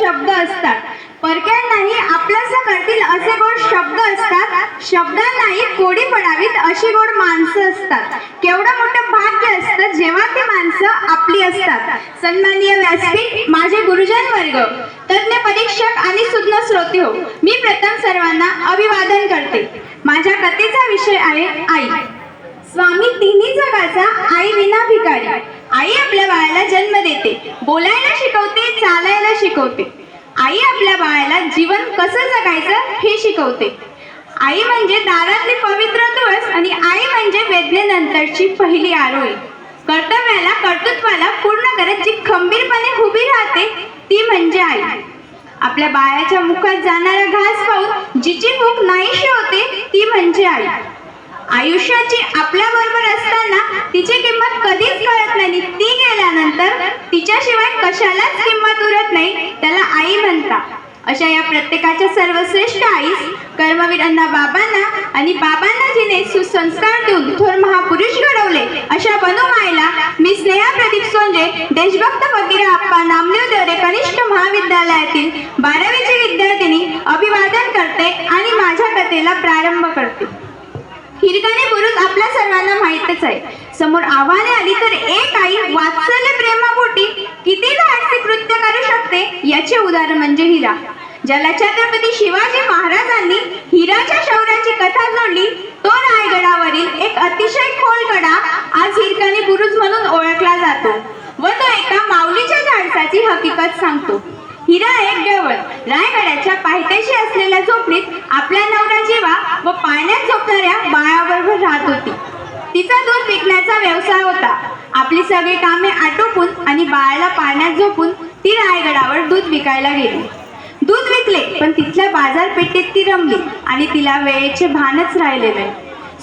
शब्द असतात. परक्यांनाही आपलंसं करतील असे गोड शब्द असतात. शब्दांनाही कोडी पडावीत अशी गोड माणसं असतात. केवढं मोठं भाग्य असतं जेव्हा ती माणसं आपली असतात. सन्माननीय व्यासपीठ, माझे गुरुजन वर्ग, तज्ञ परीक्षक आणि सुज्ञ श्रोते हो, मी प्रथम सर्वांना अभिवादन करते. माझ्या कथेचा विषय आहे आई. स्वामी तिन्ही जगाचा आई विना भिकारी. आई आपल्या बाळाला जन्म देते, बोलायला शिकवते, चालायला शिकवते. आई आपल्या बाळाला जीवन कसं जगायचं हे शिकवते. आई म्हणजे दारातली पवित्र तुळस आणि आई म्हणजे वेदनेनंतरची पहिली आरोळी. कर्तव्याला कर्तृत्वाला पूर्ण करत जी खंबीरपणे उभी राहते ती म्हणजे आई. आपल्या बाळाच्या मुखात जाणारा घास पाहून जिची भूक नाहीशी होते ती म्हणजे आई. आयुष्याची आपल्याबरोबर असताना तिची किंमत कधीच कळत नाही. ती गेल्यानंतर तिच्याशिवाय कशालाच किंमत उरत नाही, त्याला आई म्हणतात. अशा या प्रत्येकाच्या सर्वश्रेष्ठ आईस, कर्मवीर अण्णा बाबांना आणि बाबांना जिने सुसंस्कार देऊन थोर महापुरुष घडवले अशा बनूमाईला मी स्नेहा प्रदीप सोंजे, देशभक्त फकीर आप्पा नामदेव देवरे कनिष्ठ महाविद्यालयातील 12वीची विद्यार्थिनी अभिवादन करते आणि माझ्या कथेला प्रारंभ करते. हिरकणी बुरुज आपल्या सर्वांना माहीतच आहे. समोर आव्हाने आली तर एक आई वात्सल्य प्रेमापोटी किती धाडसी कृत्य करू शकते याचे उदाहरण म्हणजे हिरा, ज्याला छत्रपती शिवाजी महाराजांनी हिराच्या शौर्याची कथा जोडली. तो रायगडावरील एक अतिशय खोल कडा आज हिरकणी बुरुज म्हणून ओळखला जातो व तो एका माऊलीच्या धाडसाची हकीकत सांगतो. हिरा एक गवळ रायगडाच्या पायथ्याशी असलेल्या झोपडीत आपल्या नवरा जीवा व पाण्यात झोपणाऱ्या बाळाबरोबर राहत होती. तिचा दूध विकण्याचा व्यवसाय होता. आपली सगळी कामे आटोपून आणि बाळाला पाण्यात झोपून ती रायगडावर दूध विकायला गेली. दूध विकले पण तिथल्या बाजारपेठेत ती रमली आणि तिला वेळेचे भानच राहिले नाही.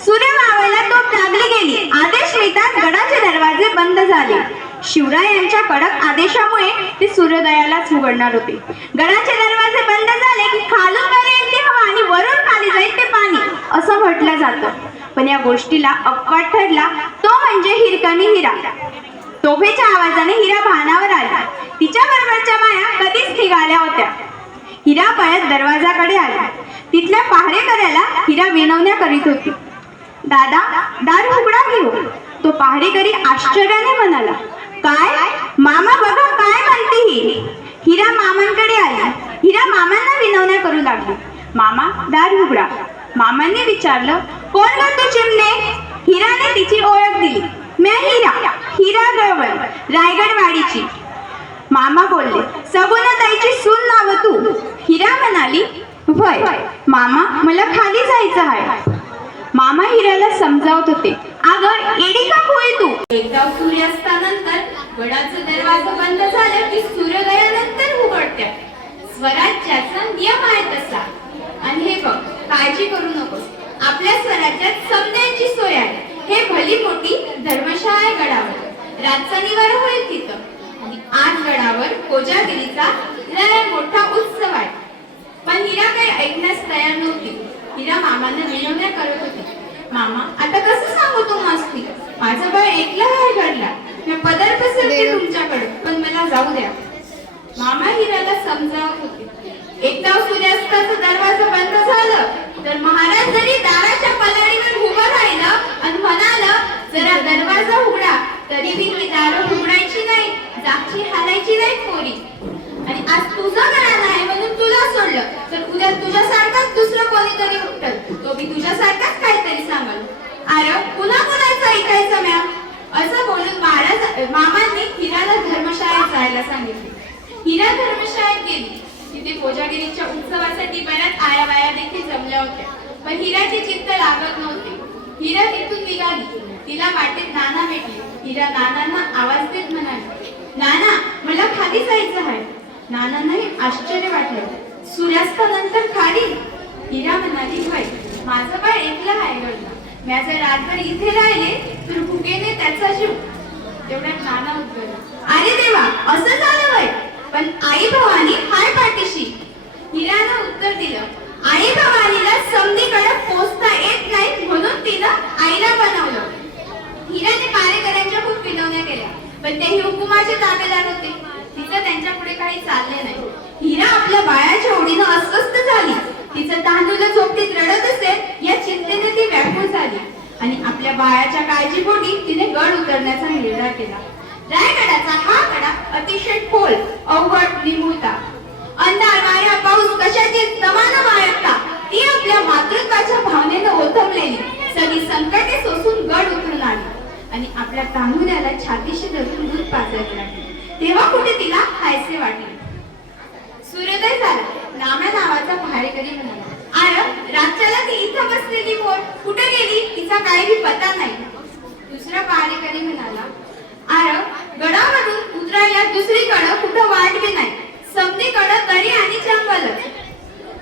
सूर्य मावळला तोफ लागली गेली. आदेश मिळताच गडाचे दरवाजे बंद झाले. शिवरायांच्या कडक आदेशामुळे ते सूर्योदयालाच उघडणार होते. गडाचे दरवाजे बंद झाले की खालून वर येईल ती हवा आणि वरून खाली जाईल ते पाणी असं म्हटलं जातं. पण या गोष्टीला अपवाद ठरला तो म्हणजे हिरकणी हिरा. तोफेच्या आवाजाने हिरा भानावर आली. तिच्या बरोबरच्या बाया कधीच निघाल्या होत्या. हिरा पळत दरवाजाकडे आली. तिथल्या पहारेकऱ्याला हिरा विनवण्या करीत होती. दादा, दार उघडा घेऊ. तो पहारेकरी आश्चर्याने म्हणाला, काय मामा, बघा काय म्हणते ही. हिरा मामांकडे आली. हिरा मामांना विनवण्या करू लागली. मामा, दार उघडा. मामांनी विचारलं, कोण ग तू चिमणे? हिराने तिची ओळख दिली. मी हिरा, हिरा गवळ, रायगडवाडीची. मामा बोलले, सगुणाताईची सून नाव तू? हिरा म्हणाली, होय मामा, मला खाली जायचं आहे. मामा हिराला समजावत होते, अगं एडी का होय तू? एकदा सूर्यास्तानंतर गडाचा दरवाजा बंद झाला की सूर्योदयानंतर उघडत्या. स्वराज्याचा नियम आहे तसा. आणि हे बघ, काळजी करू नकोस, आपल्या स्वराज्यात समद्यांची सोय आहे. हे भली मोठी धर्मशाळा आहे गडावर. रातचा निवारा होईल तिथं. आणि आज गडावर कोजागिरीचा लय मोठा उत्सव आहे. पण हिरा काही ऐकण्यास तयार नव्हती. हिरा मामांना विनवण्या करत होती. मामा, आता कसं सांगू तू मस्ती? माझं बाळ एकला आहे घडला. मी पदर पसरते तुमच्याकडे, पण मला जाऊ द्या. मामा हिराला समजावत होते. एकदा सूर्यास्ताचा दरवाजा बंद झालं तर महाराज जरी दाराच्या पलाडीवर उभं राहिलं आणि म्हणालं, जरा दरवाजा उघडा, तरीही ती दारं उघडायची नाही, जागची हालायची नाही पोरी. आणि आज तुझं घराणं आहे म्हणून तुला सोडलं तर उद्या तुझ्यासारखाच दुसरं कोणीतरी उठल, तो बी तुझ्यासारखाच काहीतरी सांगल. अरे पुन्हा कोणाचं ऐकायचं म्या? असं बोलून मामांनी हिराला धर्मशाळेत जायला सांगितले. हिरा धर्मशाळेत गेली. तिथे कोजागिरीच्या उत्सवासाठी बऱ्याच आया बाया देखील जमल्या होत्या. पण हिराची चित्त लागत नव्हती. हिरा तिथून निघाली. तिला वाटेत नाना भेटले. हिरा नानांना आवाज देत म्हणाली, नाना, मला खाली जायचं आहे. नानांनाही आश्चर्य वाटलं. सूर्यास्तानंतर खाली? हिरा म्हणाली, होय, माझं बाळ एकला आहे गडला. मी जर रातभर इथे राहिले तर भुकेने त्याचा जीव. तेवढ्यात नाना उद्गवला, अरे देवा, असं झालं वय? पण आई भवानी हाय पाठीशी. हिरानं उत्तर दिलं, आई भवानीला समधीकडे पोचता येत नाही म्हणून तिनं आईला बनवलं. हिराने पारेकऱ्यांच्या खूप विनवण्या केल्या, पण तेही हुकुमाचे ताबेदार होते. तिचं त्यांच्या पुढे काही चालले नाही. भावनेनं अस्वस्थ झाली. तिचं तांदूळ झोपटीत रडत असेल या चिंतेने ती व्याकुळ झाली आणि आपल्या बाळाच्या काळजीपोटी तिने गड उतरण्याचा निर्धार केला. रायगडाचा हा कडा अतिशय खोल, अवघड, निमुळता. अंधार, वारा, पाऊस कशाची तमा न बाळगता ती आपल्या मातृत्वाच्या भावनेनं ओथंबलेली सगळी संकटे सोसून गड उतरून आली आणि आपल्या तांदुळ्याला छातीशी धरून दूध पाजायला लागली. तेव्हा कुठे तिला हायसे वाटले. सूर्योदय झाला. नाम्या नावाचा भाडेकरी म्हणाला, "अरे, रातच्याला ती इथं बसलेली बोट कुठे गेली? तिचा काही पत्ता नाही." दुसरा भाडेकरी म्हणाला, "अरे, गडावरून उतरायला दुसरीकडे कुठं वाट बी नाही. समधीकडे दरी आणि जंगलच."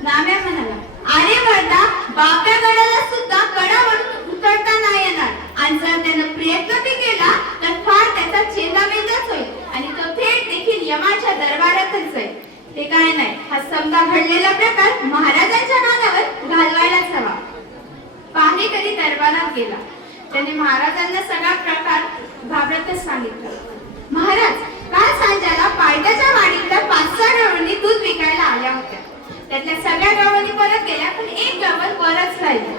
नाम्या म्हणाला, "अरे मर्दा, बाप्या गडाला सुद्धा गडावरून उतरता नाही येणार आणि जर त्यानं प्रयत्न बी केला तर फार त्याचा चेंदामेंदाच होईल आणि तो थेट देखील यमाच्या दरबारातच जाईल. ते काय नाही, हा समजा घडलेला प्रकार महाराजांच्या कानावर घालवायलाच हवा." पहारेकरी दरबारात गेला. त्याने महाराजांना सगळा प्रकार घाबरतच सांगितला. "महाराज, काल सांच्याला पायथ्याच्या वाडीतल्या 5-6 गवळणी दूध विकायला आल्या होत्या. त्यातल्या सगळ्या गवळणी परत गेल्या, पण एक गवळ परत राहिली.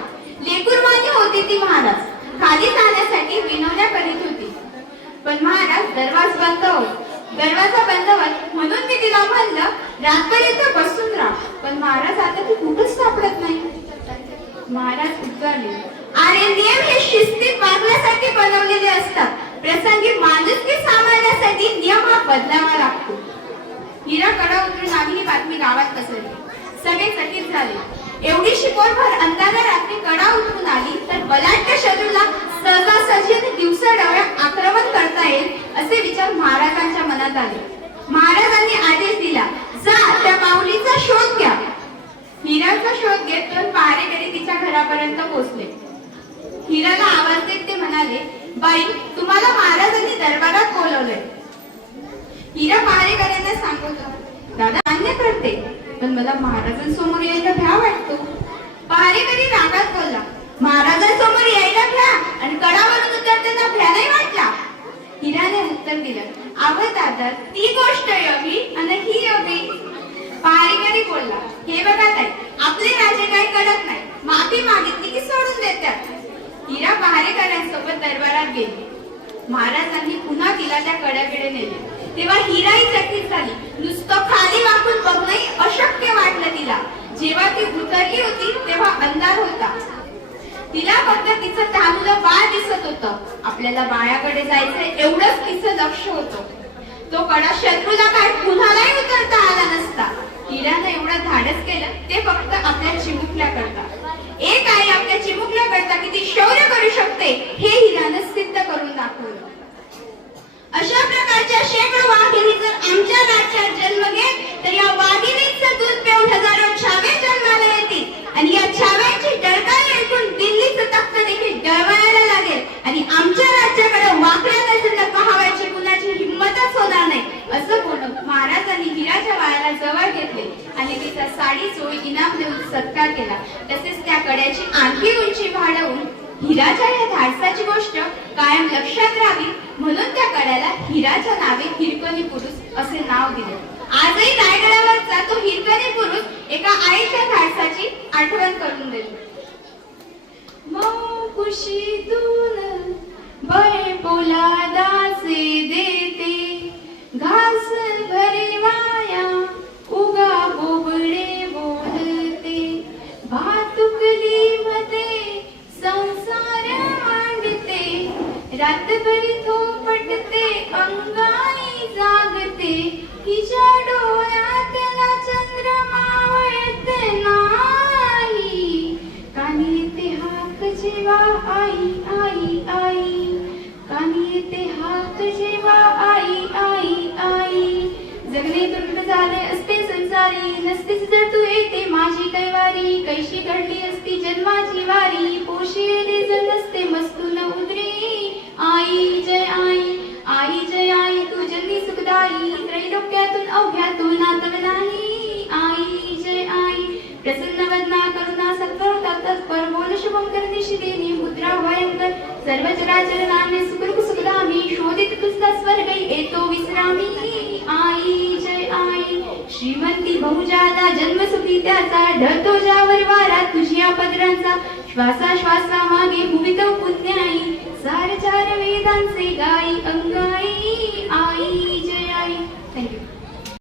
लेकुरवाणी होती ती महाराज. खाली जाण्यासाठी विनवण्या करीत होती. पण महाराज, दरवाजा बंद होत म्हणून मी तिला म्हणलं रातपर्यंत बसून राहा, पण महाराज आता ती कुठंच सापडत नाही." महाराज उद्गारले, "अरे, नियम हे शिस्तीत वागण्यासाठी बनवलेले असतात. प्रसंगी माणुसकी सांभाळण्यासाठी नियम हा बदलावा लागतो." हिरा कडा उतरून आली ही बातमी गावात पसरली. सगळे चकित झाले. एवढी शिकोरभर अंधाऱ्या रात्री कडा उतरून आली तर बलाढ्य शत्रूला सहजासहजी आणि दिवसाढवळ्या आक्रमण करता येईल असे विचार महाराजांच्या मनात आले. महाराजांनी आदेश दिला, "जा, त्या माऊलीचा शोध घ्या." हिराचा शोध घेत दोन पहारेकरी तिच्या घरापर्यंत पोहोचले. हिराला आवाज देत ते म्हणाले, "बाई, तुम्हाला महाराजांनी दरबारात बोलवलंय." हिरा पहारेकऱ्यांना सांगतो, "दादा, मान्य करते, पण मला महाराजांसमोर यायला भ्या वाटतो." पहारेकरी रागात बोलला, "महाराजांसमोर यायला भ्या आणि कडावरून उतरताना भ्या नाही वाटला?" हिराने उत्तर दिलं, "अव दादा, ती गोष्ट योगी आणि ही योगी." पहारेकरी बोलला, "हे बघा ताई, आपले राजे काही करत नाही. माफी मागितली की सोडून देतात." हिरा पहारेकऱ्यांसोबत दरबारात गेली. महाराजांनी पुन्हा तिला त्या कड्याकडे नेले. तेव्हा हिराही चकित झाली. नुसतं खाली वाकून बघणंही अशक्य वाटलं तिला. जेव्हा ती उतरली होती तेव्हा अंधार होता. तिला फक्त तिचं तांदूळ बाळ दिसत होतं. आपल्याला बाळाकडे जायचं एवढंच तिचं लक्ष होतं. तो कडा शत्रूला काय पुन्हालाही उतरता आला नसता. हिरानं एवढं धाडस केलं ते फक्त आपल्या चिमुकल्या करता. एक आई आपल्या चिमुकल्या करता किती शौर्य करू शकते हे हिरानं सिद्ध करून दाखवलं. अशा प्रकारच्या शेकडो वाघिणी जर आमच्या राज्यात जन्म घेत तर या वाघिणीचं दूध पिऊन हजारो छावे जन्माला येतील आणि या छाव्यांची डरकाळी ऐकून दिल्लीचं तख्त देखील डळमळायला लागेल आणि आमच्या राज्याकडे वाकड्या नजरेनं पाहावयाची कुणाची हिंमतच होणार नाही." असं बोलून महाराजांनी हिराच्या बाळाला जवळ घेतले आणि तिचा साडी चोळी इनाम देऊन सत्कार केला. तसेच त्या कड्याची आणखी उंची वाढवून हिराच्या या धाडसाची गोष्ट कायम लक्षात राहावी म्हणून त्या कड्याला हिराच्या नावे हिरकणी पुरुष असे नाव दिले. आजही रायगडावरचा तो हिरकणी पुरुष एका आईच्या धाडसाची आठवण करून देतो. मऊ कुशीतून बळे पोलादाचे देते, घास भरे वाया उगा बोबडे बोलते, भातुकली मध्ये संसार मांडते, रातभरी थोपटते अंगाई जागते, हिच्या डोळ्यातला चंद्रमा वळत नाही, कानी येते हाक जेव्हा आई आई आई, कानी येते हाक जेव्हा आई आई आई, जगणे दुर्मिळ झाले असते संसारी, नसतेच जर तू येते माझी कैवारी, कैशी घडली असती जन्माची वारी, पोशिले जर नसते मस्तून उदरी, आई जय आई, आई जय आई, तू जन्मी सुखदाई, त्रैलोक्यातून अवघ्यातून नातव नाही, आई जय आई, प्रसन्न वदना करुणा सत्वर तत्पर, बोल शुभम करते शिदेनी मुद्रा भयंकर, सर्व चराचर नामे सुखरूप सुखधामी, शोधित तुझा स्वर्ग येतो विश्रामी, आई जय आई, श्रीमंती बहुजादा जन्मसुखी त्याचा ढळतो ज्यावर वारा तुझ्या पदरांचा श्वासा श्वासा मागे भुवित पुण्याई सार चार वेदांचे गा